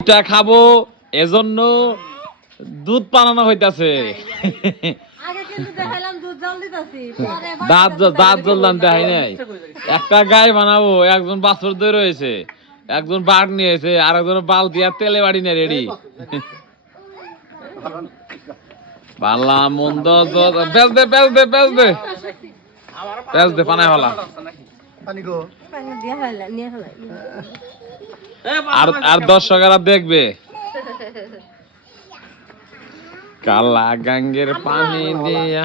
এটা খাবো এজন্য দুধ বানানো হইতাছে। দাঁত জ্বললাম দেখাই নাই। একটা গায়ে বানাবো, একজন বাছর ধরে রয়েছে, একজন বাঘ নিয়েছে, আর একজন বালতি আর তেলে বাড়ি না রেডি। পাল্লা মন্দ বেচ দে বেচ দে বেচ দে বেচ দে পানায় হলা। আর দর্শকেরা দেখবে কালা গাঙ্গের পানি দিয়া।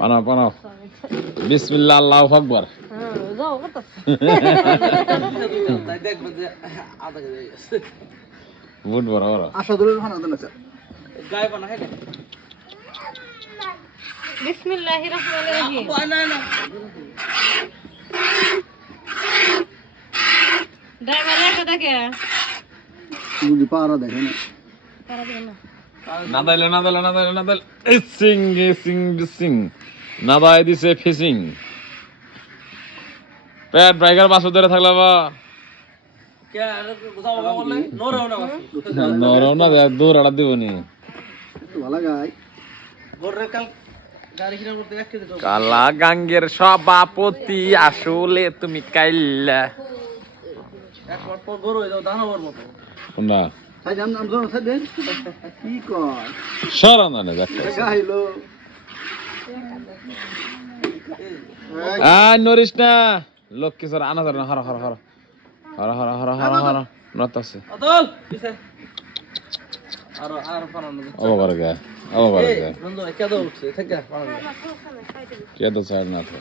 পানাও পানাও বিসমিল্লাহ আল্লাহু আকবার। বুট বড় বড় আশাদুলের খানা দেন স্যার গায় বানা হে বিসমিল্লাহির রহমানির রহিম। না না ড্রাইভার এটা দেখে যদি পারা দেখে না পারা দেখে না না দাইলে না দাইলে না দাইলে না দাইলে সিং সিং সিং না দাই দিছে ফিশিং। পেট ব্রাইকার বাস ধরে থাকলা বা কে আর গোসাও বাবা বললে নরও না দূর আড়া দিবনি ভালো গায় বড়রে কাল গাড়ি কিনা করতে এক কেজি কালা গাঙ্গের সভাপতি আসলে তুমি কাইল্লা একবার পর গরু হয়ে যাও দানবর মতো কোনটা তাই জান নাম জানো দেন কি কর শরণ না দেখো গাইলো নরিস না লোক কি স্যার আনা ধরে না হর হর হর হর হর হর হর হর নত আছে অতল পিছে আর পানানো ও করে গে বন্ধু কে দাও উঠছে থেকে পানানো কে দাও স্যার না তো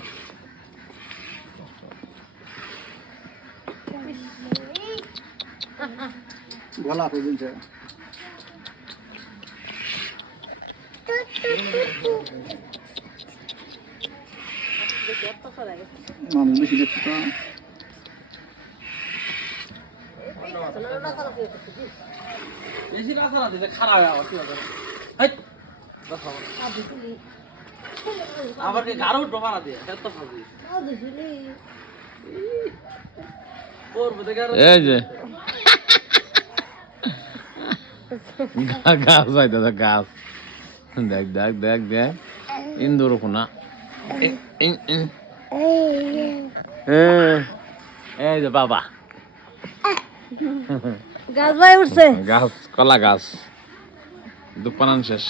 গলা তো দিনছে মামু বেশি দেখতে বেশি না সারা দিতে খারাপ আবার কি হবে হেই দেখো আবার কি গাড় উঠবো মারা দিয়ে এত ফাজি করব দেখে এই যে গাছ বাইতে তো গাছ দেখ দেখ দেখ দেখ ইন্দুর কোনা এই যে বাবা গাছ ভাই উঠছে গাছ কলা গাছ দুপানান শেষ।